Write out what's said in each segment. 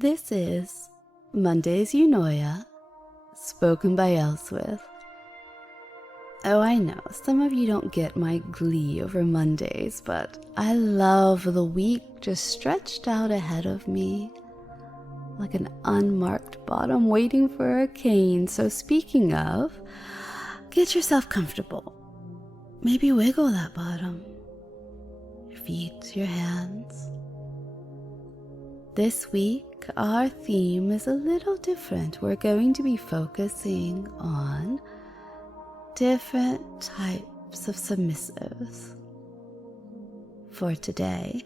This is Monday's Eunoia, spoken by Elswyth. Oh, I know, some of you don't get my glee over Mondays, but I love the week just stretched out ahead of me, like an unmarked bottom waiting for a cane. So speaking of, get yourself comfortable. Maybe wiggle that bottom, your feet, your hands. This week, our theme is a little different. We're going to be focusing on different types of submissives. For today,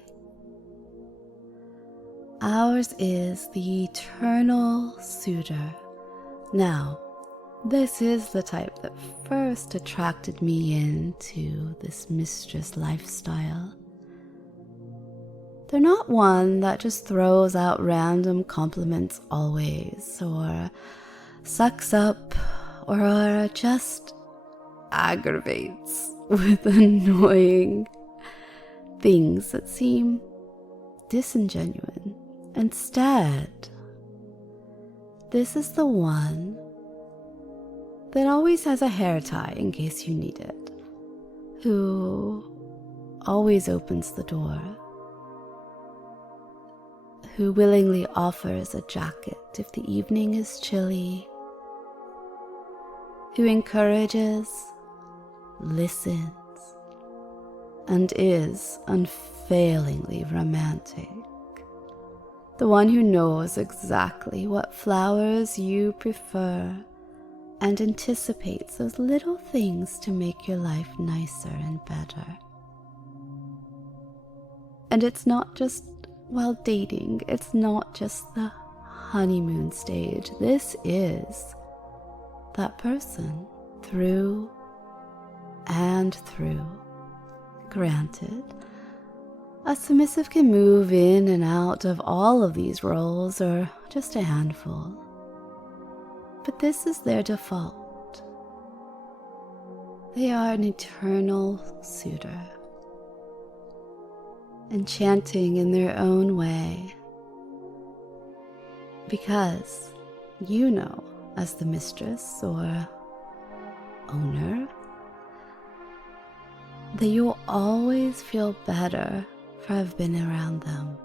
ours is the eternal suitor. Now, this is the type that first attracted me into this mistress lifestyle. They're not one that just throws out random compliments always, or sucks up, or just aggravates with annoying things that seem disingenuine. Instead, this is the one that always has a hair tie in case you need it, who always opens the door, who willingly offers a jacket if the evening is chilly, who encourages, listens, and is unfailingly romantic. The one who knows exactly what flowers you prefer and anticipates those little things to make your life nicer and better. And it's not just while dating, it's not just the honeymoon stage. This is that person through and through. Granted, a submissive can move in and out of all of these roles, or just a handful. But this is their default. They are an eternal suitor, enchanting in their own way, because you know, as the mistress or owner, that you'll always feel better for having been around them.